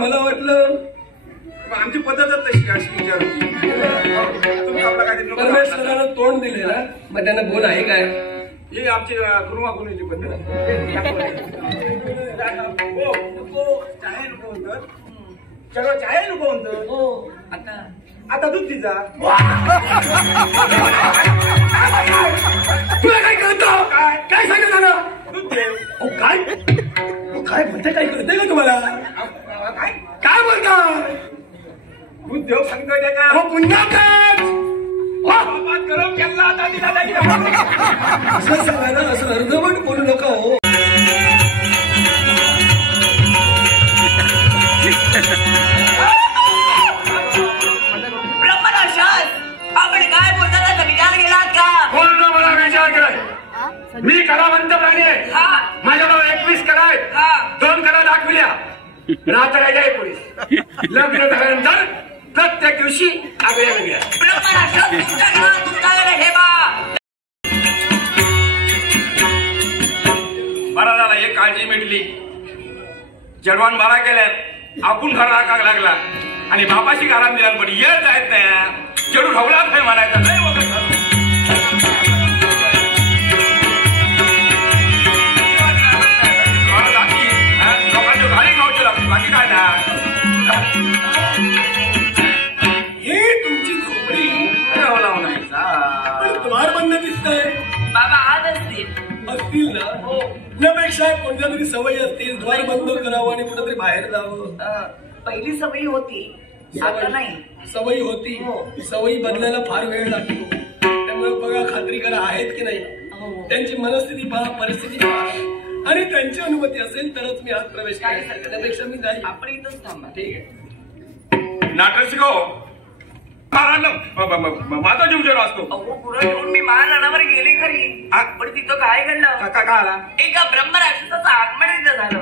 मला वाटलं आमची पद्धतच तशी अशी विचारायची. परमेश्वरानं तोंड दिले ना, मग त्यांना बोल आहे काय? ही आमची गुरुवागुरूची पद्धत. चलो चाय नको म्हणतो. आता दूध तिचा. तुला काय कळतं? काय सांगत ना दूध देव. काय काय म्हणते? काय कळतंय का तुम्हाला? काय काय बोलता? दूध देव सांगतोय का? हो पुन्हा काय? गरम केला असं सांगायला असं अर्धवट बोलू नका हो. आपण काय बोलता विचार गेलात का? बोलणं मला विचार केलाय. मी कलावंत प्राणी आहे. माझ्याजवळ 21 कला आहेत. 2 कला दाखविल्या. रात्र राजा 19. लग्न झाल्यानंतर प्रत्येक दिवशी आगळ्या वेगळ्या. बरा झाला एक काळजी मिटली. जडवान बाळा केल्यात आपण घर राखायला लागला आणि बापाशी घरात दिला पण येत आहेत नाही. जडू ढवलाच नाही म्हणायचा. नाही लोकांच्या गाडी गावची लागली बाकी काय ना. हे तुमची खोपडी द्वार बंद दिसतंय. बाबा आज असतील ना? हो. त्यापेक्षा कोणत्या तरी सवयी असतील. द्वार बंद करावं आणि कुठेतरी बाहेर जावं. पहिली सवयी होती, आता नाही. सवयी होती. सवयी बदलायला फार वेळ लागतो. त्यामुळे बघा खात्री करा आहेत की नाही. त्यांची मनस्थिती पहा, परिस्थिती पहा आणि त्यांची अनुमती असेल तरच मी आज प्रवेश करायचा. त्यापेक्षा मी जाईल. आपण इथंच थांबा. ठीक आहे. नाटक शिकव. माझा जीव जरा असतो. पुढे येऊन मी महाराणावर गेले खरी, पण तिथं काय घडलं? काय आला? एका ब्रह्मराक्षसाचं आगमन तिथं झालं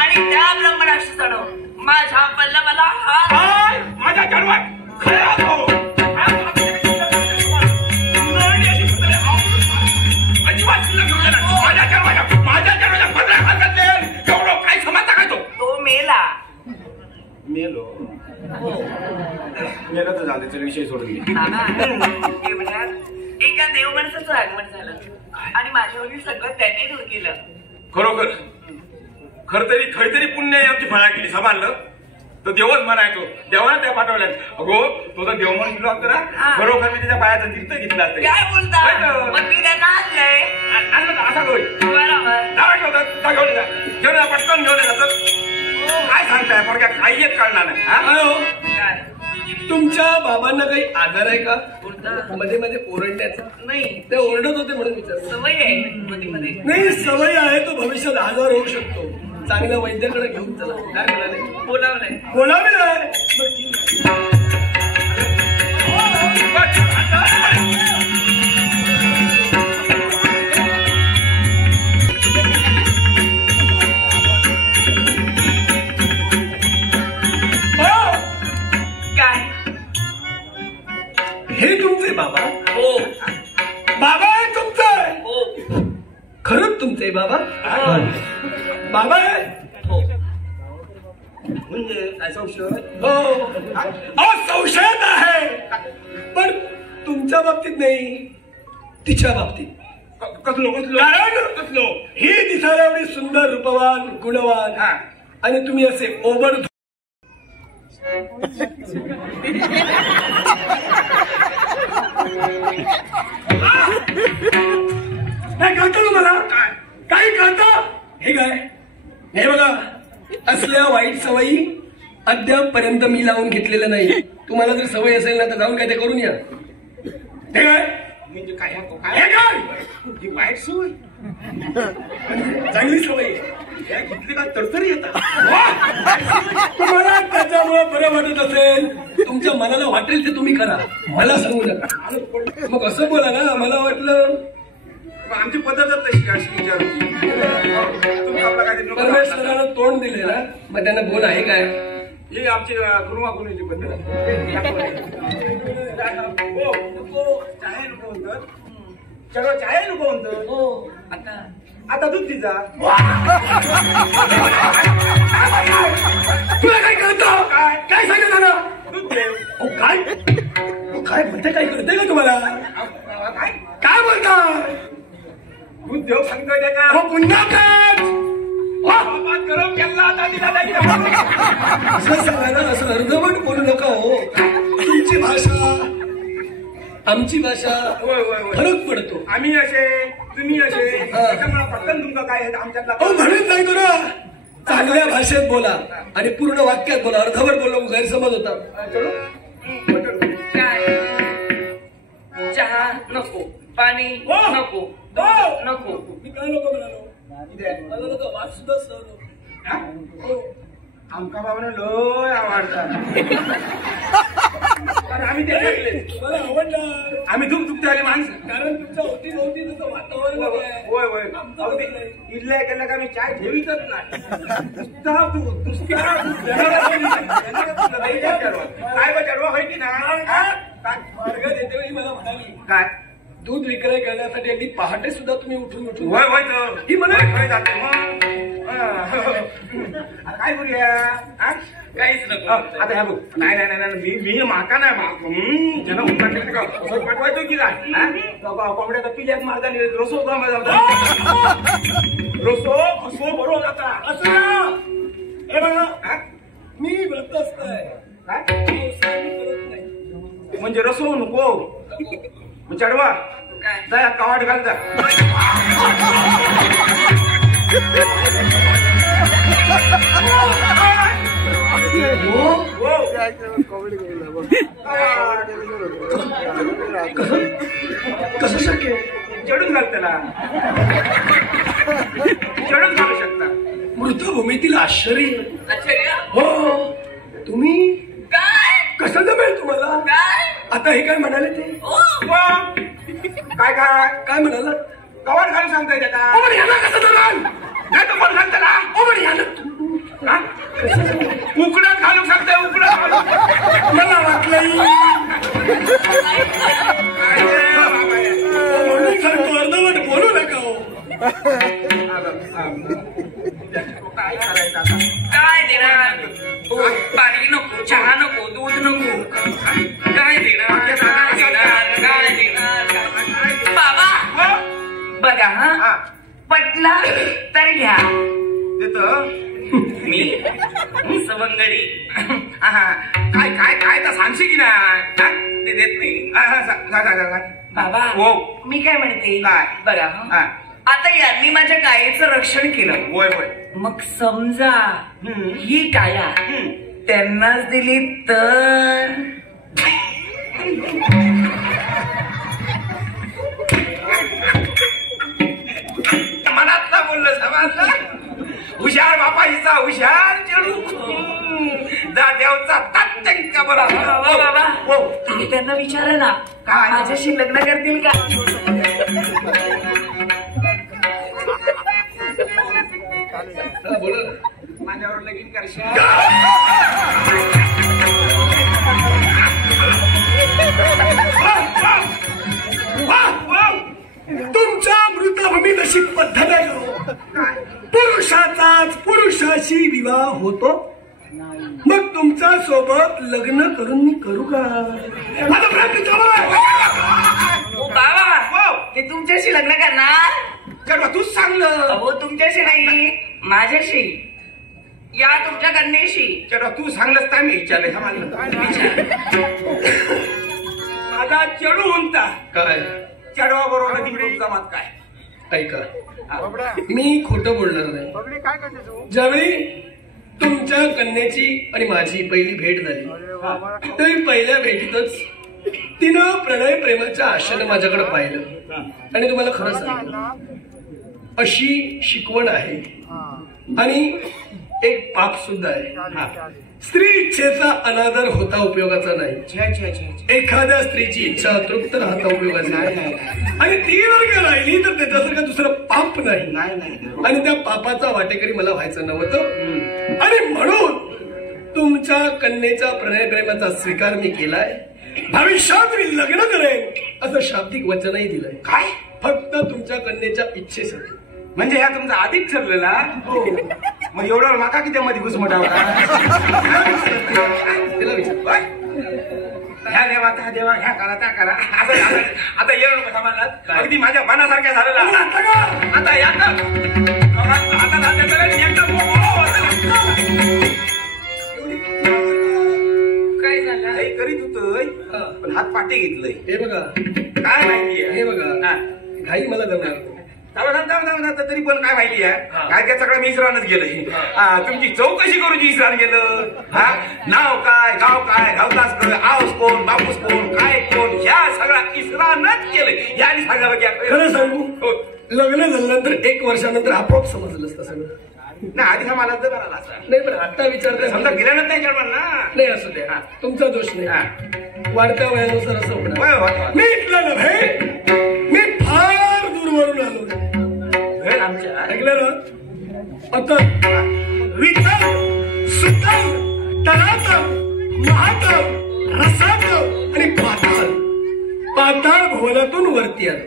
आणि त्या ब्रह्मराक्षसानं माझ्या पल्लवाला हात. माझ्या जन्मात काय समजता काय तो मेला. मेलो मेला तर झालं. त्याचा विषय सोडून घे. एका देव माणसाचं आगमन झालं आणि माझ्यावरील सगळं त्याने दूर केलं. खरोखर खरतरी पुण्य आमची फळा केली. सांभाळलं तर देवच म्हणायचो. देवाला त्या पाठवल्यात. अगो तो तर देव म्हणून दिला होता ना. बरोबर मी त्याच्या पायाचा तीर्थ घेतला. काय बोलता? मग मी त्यांना आणलंय. असा होईल. बरोबर घेऊन पटकन घेऊन जातात. काय सांगताय पोरग्या? काही एक कळणार नाही. तुमच्या बाबांना काही आजार आहे का? मध्ये मध्ये ओरडण्याचा? नाही, ते ओरडत होते म्हणून विचार. सवय आहे मध्ये मध्ये. नाही सवय आहे तो भविष्यात आजार होऊ शकतो. चांगल्या वैद्याकडे घेऊन चला. काय म्हणाले? बोलावलंय. हे तुमचे बाबा? हो. बाबा आहे तुमचं? हो. खरंच तुमचे बाबा? बाबा आहे? हो. म्हणजे काय संशय? हो. संशयच आहे. पण तुमच्या बाबतीत नाही, तिच्या बाबतीत. कसलो ही दिसायला एवढी सुंदर, रूपवान, गुणवान आणि तुम्ही असे ओबड. काय कळतं तुम्हाला? काय कळतं? हे काय? हे बघा, असल्या वाईट सवयी अद्यापपर्यंत मी लावून घेतलेलं नाही. तुम्हाला जर सवय असेल ना तर जाऊन काय ते करून या. हे काय? म्हणजे काय? हे काय? ही वाईट सवय चांगली सवय घेतली का तरतरी येतात. तुम्हाला त्याच्यामुळे बरं वाटत असेल, तुमच्या मनाला वाटेल ते तुम्ही करा, मला सांगू नका. मग असं बोला ना. मला वाटलं आमची पद्धतच तशी अशी विचारायची. परमेश्वरानं तोंड दिले ना, मग त्यांना बोल आहे काय? ही आमची गुरुवागुरूची पद्धत. चाय नको म्हणतो. चलो चाय नको म्हणतो. आता दूध तिचा. तुला काय अहो, काय म्हणते, काय कळतंय का तुम्हाला? काय बोलता? उद्योग सांगतोय त्याचा. अहो, पुन्हा काय? बापात गरम केला आता तिला जायचं. असं सांगायला असं अर्धवट बोलू नका हो. तुमची भाषा आमची भाषा होय होय होय. फरक पडतो. आम्ही असे तुम्ही असे त्याच्यामुळे पटकन तुमचं काय आहे आमच्यातला. अहो, म्हणून सांगतो ना, चांगल्या भाषेत बोला आणि पूर्ण वाक्यात बोला. अर्धवट बोललो गैरसमज होता. काय चहा नको, पाणी नको, दूध नको. मी काय नको म्हणालो? मला नको, वास सुद्धा सहन होत. आमका बाबांना लय आवडतात. आम्ही ते ऐकले. मला आवडणार, आम्ही दुःख दुखते माणसं. कारण तुमच्या होती नव्हती तसं वातावरण आहे. होय होय. आमचं अगदी तसं नाही. इडल्या केल्या का मी चाय ठेवीतच नाही. काय बचारवा होय की नाही? मार्ग देते वेळी मला म्हणाली, काय दूध विक्रय करण्यासाठी अगदी पहाटे सुद्धा तुम्ही उठून होय होय तर. ही म्हणा. होय जाते मग. काय करूया? काहीच नको. आता ह्या बघ. नाही नाही नाही नाही. मी माका नाही ज्यांना उठा केलं का पाठवायचो की काय? कोंबड्याचा पिल्यात मार्गाने रसो रसो हसो बरोबर जाता. असं ना. हे बघा, मी व्रतस्थ आहे. काय व्यवसाय मी करत नाही. म्हणजे रसो नको मग चढवा काय जा कवाट घाल जा. हो? कसं शक्य? चढून घाल त्याला. चढून घालू शकता. मृतभूमीतील आश्चर्य. आश्चर्य हो, तुम्ही काय कसं जमेल तुम्हाला? काय आता हे काय म्हणाले ते? काय काय काय म्हणाला? कवाट घालू सांगतोय त्याचा. ओ, पण याला कसं जमेल? नाही तर कोण घाल त्याला. ओ, पण याला उकड्यात घालू सांगतोय. उकड्यात मला वाटलं म्हणून सांगतो, अर्धवट बोलू नका हो. काय करायचं आता? काय देणार? पाणी नको, चहा नको, दूध नको. काय देणार? काय देणार? काय देणार? बाबा बघा हा, पटला तर घ्या. देतो मी सवंगडी काय काय काय तर सांगशी की नाही? ते देत नाही. बाबा हो. मी काय म्हणते काय? बघा हा. आता यांनी माझ्या गायीचं रक्षण केलं. होय होय. मग समजा ही काया त्यांनाच दिली तर मनातला बोललं समाजला. हुशार बापा हिचा हुशार चेडू. जात्यावरचा तात्यांका बरा. बाबा तुम्ही त्यांना विचारा ना काय? माझ्याशी लग्न करतील का? बोला. माझ्यावर लगीन करशील. तुमच्या मृतभूमीत अशी पद्धत आहे हो. पुरुषाचाच पुरुषाशी विवाह होतो. मग तुमच्या सोबत लग्न करून मी करू का? आता प्रयत्न करा. ओ बाबा ते तुमच्याशी लग्न करणार? चढवा तूच सांगलं. अहो तुमच्याशी नाही माझ्याशी, या तुमच्या कन्येशी. चढवा तू सांगलंस काय मी विचारलं हा माझा चढू म्हणता काय? चढवा बरोबर लगीन तुमचा मत काय? ऐका, मी खोटं बोलणार नाही. ज्यावेळी तुमच्या कन्याची आणि माझी पहिली भेट झाली तरी पहिल्या भेटीतच तिनं प्रणय प्रेमाच्या आशेनं माझ्याकडे पाहिलं आणि तुम्हाला खरं सांगितलं, अशी शिकवण आहे आणि एक पाप सुद्धा आहे. स्त्री इच्छेचा अनादर होता उपयोगाचा नाही. एखाद्या स्त्रीची इच्छा तृप्त राहता उपयोगाची नाही आणि ती जर का राहिली तर त्याच्यासारखं दुसरं पाप नाही आणि त्या पापाचा वाटेकरी मला व्हायचं नव्हतं. आणि म्हणून तुमच्या कन्येच्या प्रणय प्रेमाचा स्वीकार मी केलाय. भविष्यात मी लग्न करेन असं शाब्दिक वचनही दिलंय. काय? फक्त तुमच्या कन्येच्या इच्छेसाठी. म्हणजे ह्या तुमचा आधीच ठरलेला. मग एवढं माका किती मध्ये घुसमटावला. त्याला विचार. ह्या देवा त्या देवा ह्या करा त्या करा आता येऊ नको समाजात. अगदी माझ्या मनासारख्या झालेला आता काय झालं? काही करीत होतोय पण हात पाठी घेतलंय. हे बघा काय माहितीये हे बघा घाई मला जमणार तरी पण काय माहिती आहे काय त्या सगळं मी इसरानच गेलंय. तुमची चौकशी करून इसरान गेलं. नाव काय गाव काय गावतास कर आऊस कोण बापूस कोण काय कोण ह्या सगळा इसरानच केलंय. याने सांगा बघ्या खरं सांगू लग्न झाल्यानंतर 1 वर्षानंतर आपोआप समजलं असतं सगळं. नाही आधी हा मला तर करायला असता. नाही पण आता विचारता समजा गेल्यानंतर नाही करणार ना. नाही असू दे तुमचा दोष नाही. वाढत्या वयानुसार असं होणार. मी इथलं नव्हे मी फार दूरवरून आलो. आमच्या ऐकलं ना आता विठ्ठल सुतल तलातल महातल रसातल आणि पाताळ भुवनातून वरती आलो.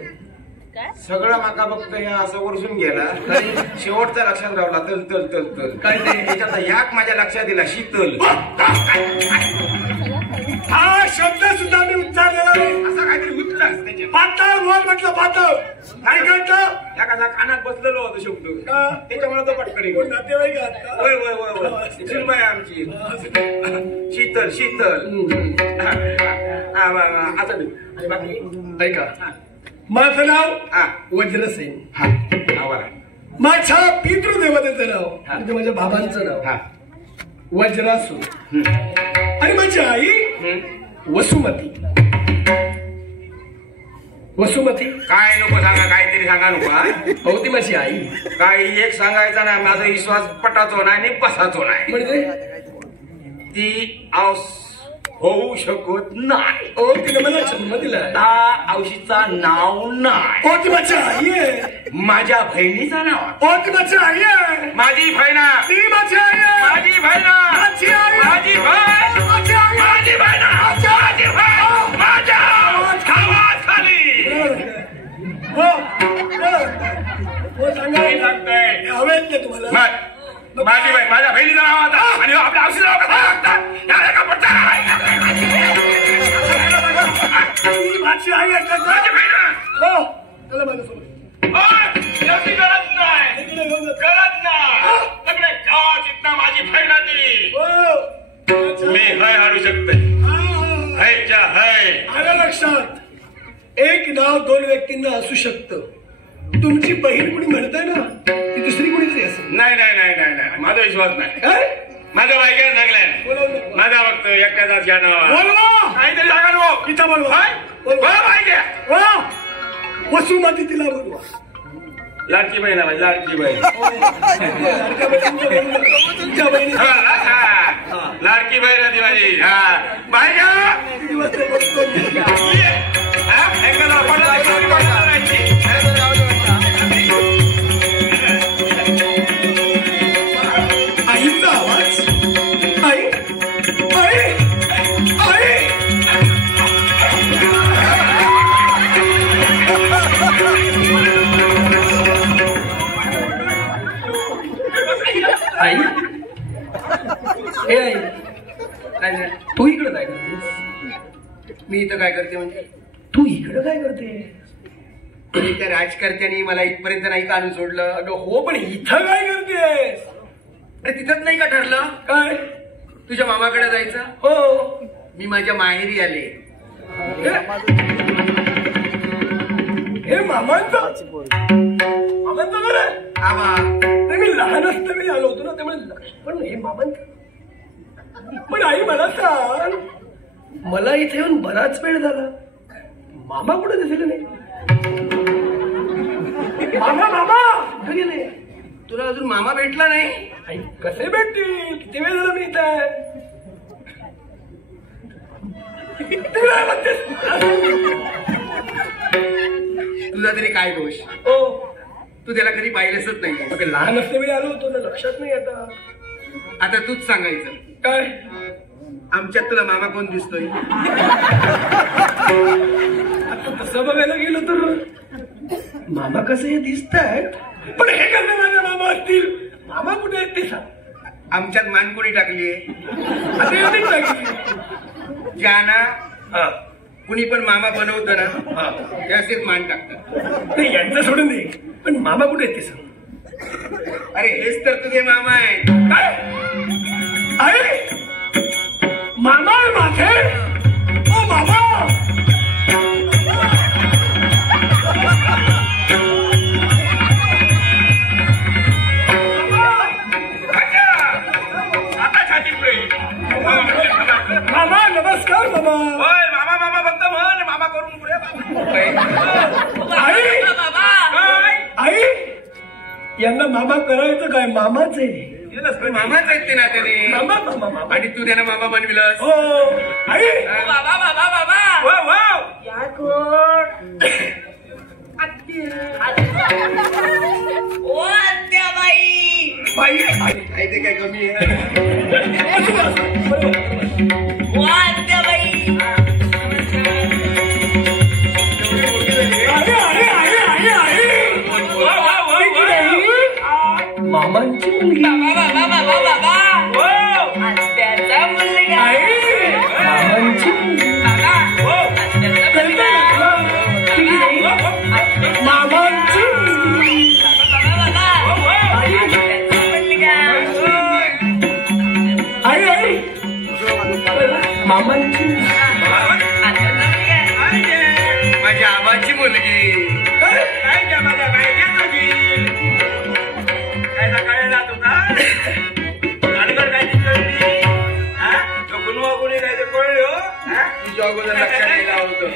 सगळं माका बघतो ह्या असं वरसून गेला. शेवटचा लक्षात राहिला तल तल तल तल काय ते त्याच्यात याक माझ्या लक्षात दिला शीतल. हा शब्द सुद्धा मी उच्चारलेला नाही. असं काहीतरी उठलास त्याचे पाताळ भुवन म्हटलं पाताळ. काय म्हटलं या कसा कानात बसलेलो होतो शब्द त्याच्यामुळे तो पटकन कोण नातेवाईक आहात का? होय होय होय होय सुनबाई आमची शीतल शीतल. असं आणि बाकी ऐका माझं नाव वज्रसेन. माझ्या पितृदेवतेचं नाव म्हणजे माझ्या बाबांचं नाव वज्रासूर आणि माझी आई वसुमती. वसुमती काय नको सांगा काहीतरी सांगा नको. हो ती माझी आई. काही एक सांगायचा ना माझा विश्वास पटातो नाही आणि बसातो नाही. म्हणजे ती होऊ शकत नाही. हो तिने मला जन्म दिला. त्या औषधीचा नाव नाही. हो ती माझी आई आहे. माझ्या बहिणीचं नाव. हो ती माझी आई आहे. माझी बहिणा ती माझी आई आहे. माझी बहिणा माझी आई माझी बहीण माझी आई माझी बहिणा माझी बहीण माझ्या खाली. हो हो सांगा मी सांगतोय हवेत ना तुम्हाला. माझी बहीण माझ्या बहिणीचं नाव आता आणि आपल्या औषध नाव कसं लागतं माझी आई आहे. माझी बहीण हो चला माझ्यासोबत. करत नाही करत नाही सगळे गावात इथं माझी बहीण ती मी हय हाडू शकते. हयच्या हय आलं लक्षात. एक नाव 2 व्यक्तींना असू शकतं. तुमची बहीण कुणी म्हणताय ना ती दुसरी कुणीतरी असेल. नाही नाही नाही नाही नाही माझा विश्वास नाही. काय माझ्या बायकाने सांगलाय माझा बघतो एकट्याचाच या नावा बोलवा काहीतरी सांगा नको. तिचा बोलवा वसुमती तिला बोलवा. लाडकी बहीण आहे लाडकी बहीण. तुमच्या बहिणी लाडकी बहीण आहे माझी. आईचा आवाज. आई आई आई आई हे आई काय झालं? तू इकडं काय करतेस? मी इथं काय करते म्हणजे तू इकडं काय करते? त्या राजकर्त्यांनी मला इथपर्यंत नाही का आणून सोडलं. अगं हो पण इथं काय करतेस? अरे तिथंच नाही का ठरलं काय तुझ्या मामाकडे जायचं. हो मी माझ्या माहेरी आले. हे मामांचं घर आहे. आवा नाही मी लहान असताना आलो होतो ना त्यामुळे पण हे मामांचं. पण आई मला सांग मला इथे येऊन बराच वेळ झाला. मामा कुठे दिसले नाही. मामा मामा घरी नाही. तुला अजून मामा भेटला नाही. आई कसे भेटतील? किती वेळ झाला मी इथे आहे. तू काय म्हणतेस? तुझा तरी काय दोष. हो तू त्याला कधी पाहिलंच नाही. अगं, लहान असल्यावेळी आलो होतो ना लक्षात नाही आता. आता तूच सांगायचं काय आमच्यात तुला मामा कोण दिसतोय. आता तसं बघायला गेलं तर मामा कसे दिसत आहेत. पण हे कसे माझे मामा असतील? मामा कुठे आहेत ते सांग. आमच्यात मान कोणी टाकली ज्याना कुणी पण मामा बनवतं ना त्याचेच मान टाकतात. नाही यांचं सोडून दे, पण मामा कुठे आहेत ते सांग. अरे हेच तर तुझे मामा आहेत. काय अरे मामा आहे माझे. ओ मामा आता छाती पुढे. मामा नमस्कार मामा. होय मामा मामा फक्त म्हण मामा करून पुढे. आई आई यांना मामा करायचं काय. मामाच आहे. मामाच आहेत ते ना त्याने. मामा मामा मामा. आणि तू त्यांना मामा बनविलंस. हो आई बाबा बाबा बाबा वाव, वाव. या कोण ओ आत्याबाई. बाई आई ते काय कमी आहे. ओ आत्याबाई. अरे अरे अरे अरे अरे मामांची मुलगी. बाबा बाबा बाबा बाबा आत्याचा मुलगा. मामांची मुलगी. बाबा आत्याचा मुलगा. मामांची मुलगी. आई आई मामांची माझ्या आबाची मुलगी. काय माझ्या बायका तुझी काय सकाळी जात होता अडगड काय दिसली. गुणवा गुणी काय ते कळले हो. तुझ्या अगोदर लक्षात यायला होतं.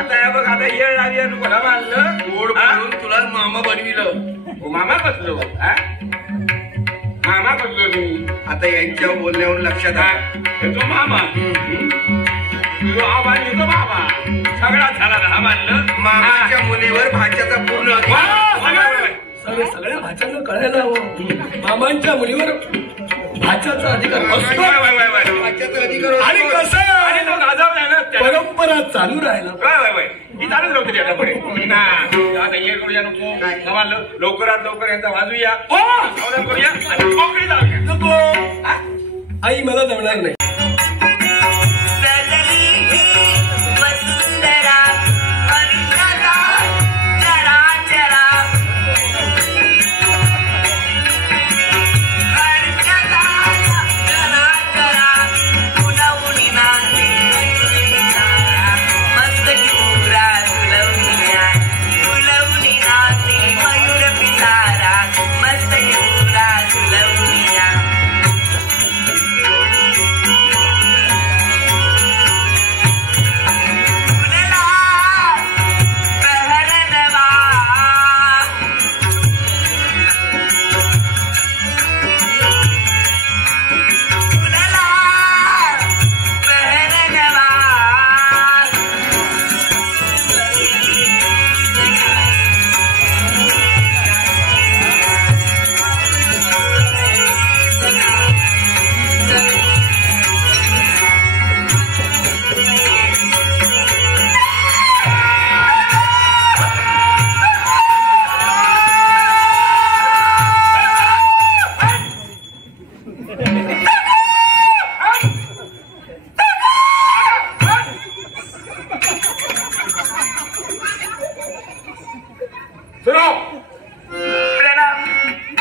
आता या बघ आता येळ लागली आणि कोणा मानलं गोड बोलून तुला मामा बनविलं. मामा बसलो मामा बसलो मी. आता यांच्या बोलण्यावरून लक्षात आहे तो मामा तुझा आबा आणि तो बाबा सगळा झाला हा मानलं. मामाच्या मुलीवर भाच्याचा पूर्ण सगळ्या भाच्यांना कळायला हवं. मामांच्या मुलीवर भाच्याचा अधिकार असतो. भाच्याचा अधिकार आणि कसं आणि तो गाजवला ना परंपरा चालू राहिला. ही चालूच राहते त्याच्या पुढे. आता ये करूया नको जमालं लवकरात लवकर यांचा वाजूया करूया आणि मोकळी जाऊया. नको आई मला जमणार नाही.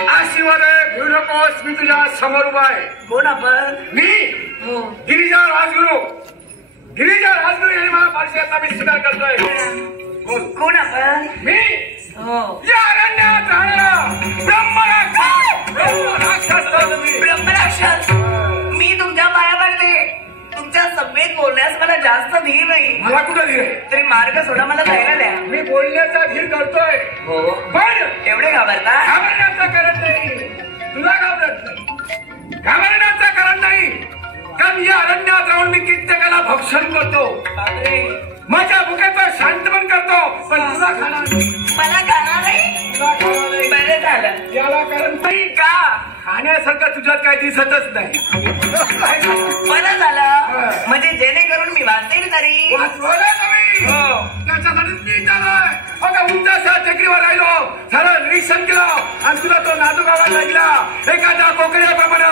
आशीर्वाद घेऊ नकोस. मी तुझ्या समोर उभा आहे. कोण आपण. मी गिरिजा राजगुरू. गिरिजा राजगुरू यांनी मला पारशाचा मी स्वीकार करतोय. कोण आपण. मी या अरण्यात राहणारा ब्रह्मराक्षस. मी तुमच्या पाया पडले. तुमच्या सभेत बोलण्यास मला जास्त धीर नाही. मला कुठं धीर आहे. तरी मार्ग सोडा मला जायला द्या. मी बोलण्याचा धीर करतोय. हो पण एवढे घाबरता. घाबरण्याचं करत नाही. तुला घाबरत नाही. घाबरण्याचं करत नाही. कारण या अरण्यात राहून मी कित्येकाला भक्षण करतो. माझ्या भुकेचं शांतपण करतो. पण तुला खाणार नाही. मला खाणार नाही. बरं झालं. याला कारण नाही का. खाण्यासारखं तुझ्यात काही दिसतच नाही. बरं झालं. म्हणजे जेणेकरून मी वाचेल तरी. वाचवलं तुम्ही. त्याच्यासाठीच मी चालू आहे. अगं उंच अशा टेकडीवर राहिलो सरळ निरीक्षण केलं आणि तुला तो नादू गावात लागला एखाद्या कोकण्याप्रमाणे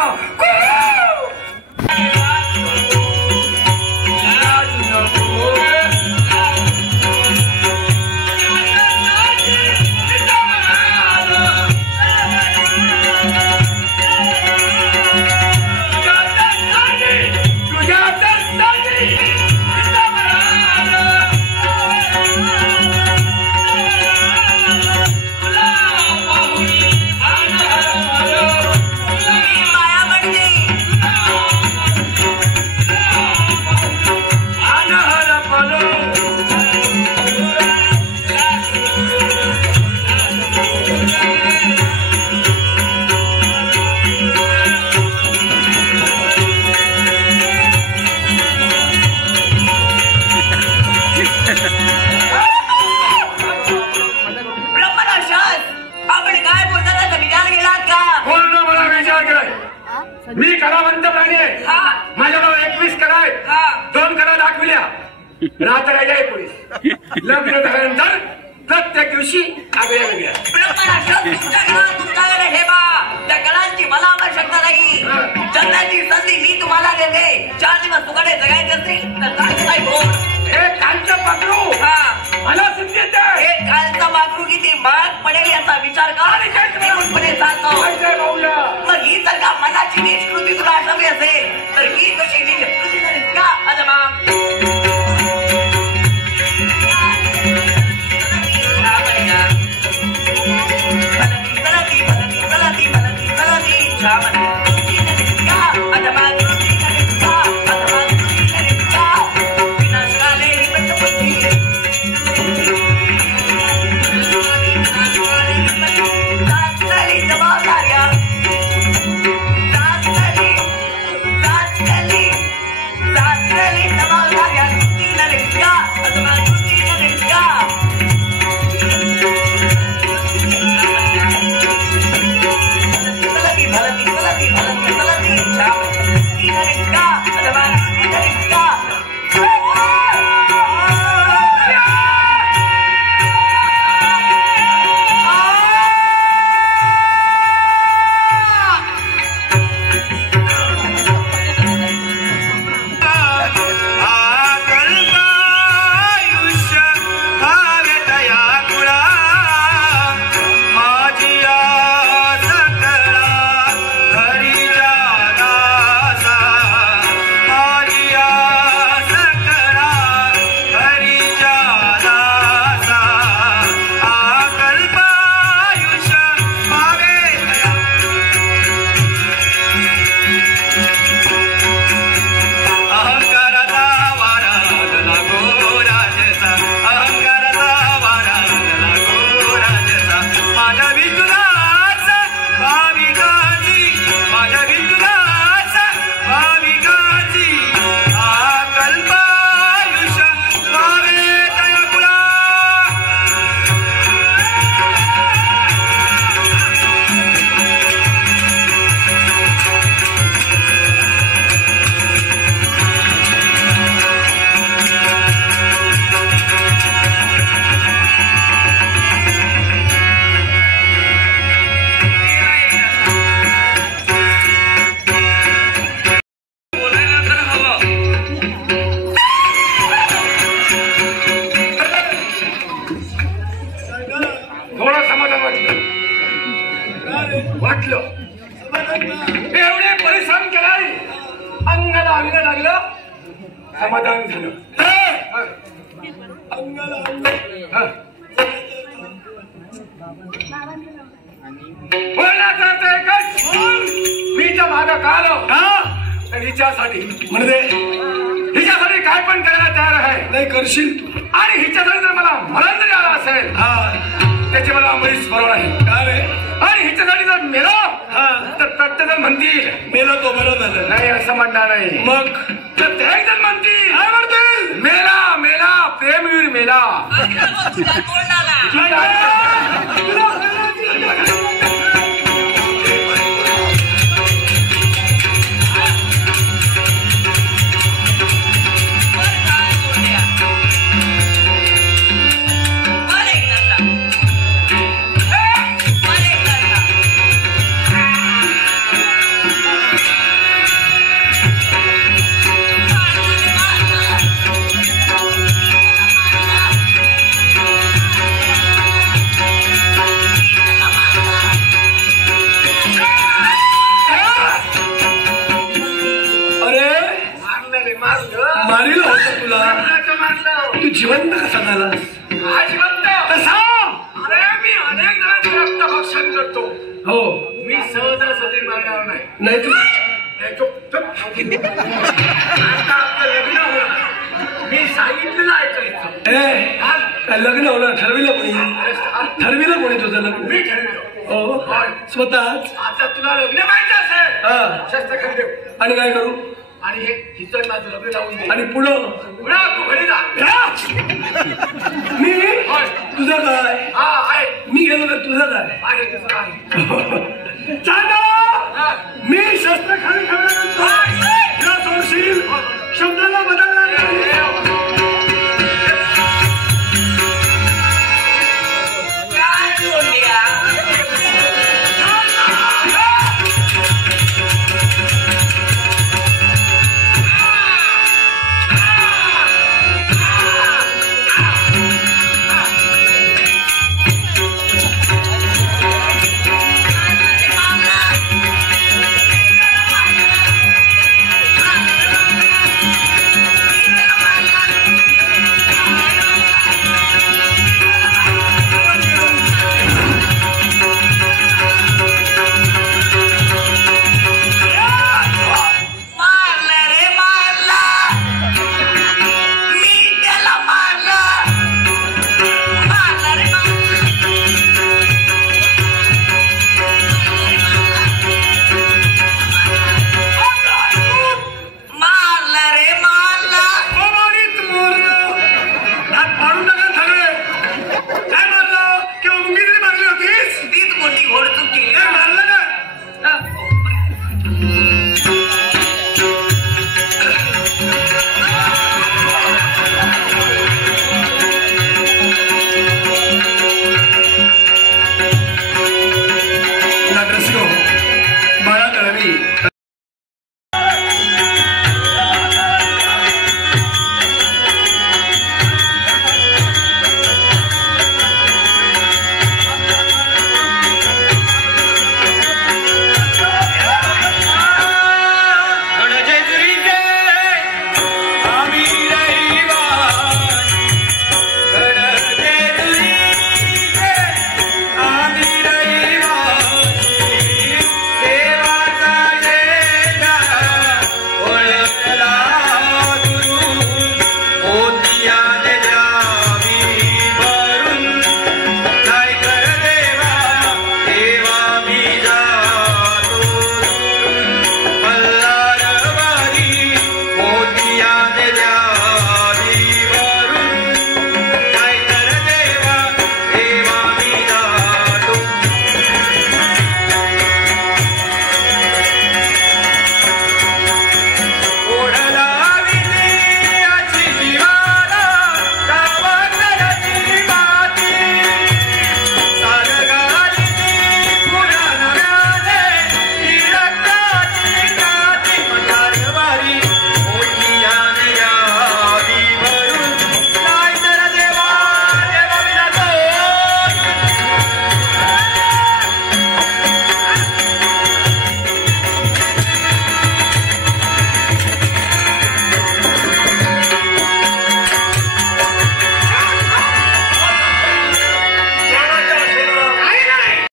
मी कलावंत प्राणी आहे माझ्याजवळ 21 कला आहेत 2 कला दाखविल्या रात्र राहिल्या 19 लग्न झाल्यानंतर प्रत्येक दिवशी आगळ्या वेगळ्या तुमच्याकडे ठेवा त्या कलांची मला आवश्यकता नाही जगण्याची संधी मी तुम्हाला देते 4 दिवस तुकडे जगायचे असतील तर हे कालचं पाखरू मला संधी देते हे कालचं पाखरू किती महाग पडेल याचा विचार कर पुढे चालतो मग ही जर का मनाची निष्कृती तुला आठवली असेल तर ही कशी निष्कृती करेल का अजमा वाटलं एवढे परिश्रम केलाय अंगाला अंग लागलं समाधान झालं अंगाला बोलण्याचा एकच मीच्या माग का आलो तर हिच्यासाठी म्हणजे हिच्यासाठी काय पण करायला तयार आहे नाही करशील आणि हिच्यासाठी जर मला मरण जरी आला असेल त्याची मला मुळीच स्मरण आहे का रे आणि हिच्यासाठी जर मेलो तर प्रत्येक जण म्हणतील मेला तो बरं झालं नाही असं म्हणणार नाही मग प्रत्येक जण म्हणतील काय म्हणतील मेला मेला प्रेमवीर मेला मारील होतं तुला. तू जिवंत कसा झालास? कसा? अरे मी अनेक जणांचं रक्तभक्षण करतो. हो मी सहजासहजी मारणार नाही. नाही तू आता आपलं लग्न होणार. मी सांगितलेलं ऐकायचं. काय लग्न होणार? ठरविलं कोणी तुझं लग्न? मी ठरवलं. हो स्वतःच. आता तुला लग्न पाहिजे असेल शस्त्र खंडेव. आणि काय करू? आणि हे हिचं माझं लग्न लावून दे. आणि पुढं तू घरी जा. मी तुझं काय? आहे. मी गेलो तर तुझं काय? आहे तसं आहे. मी शस्त्र खाली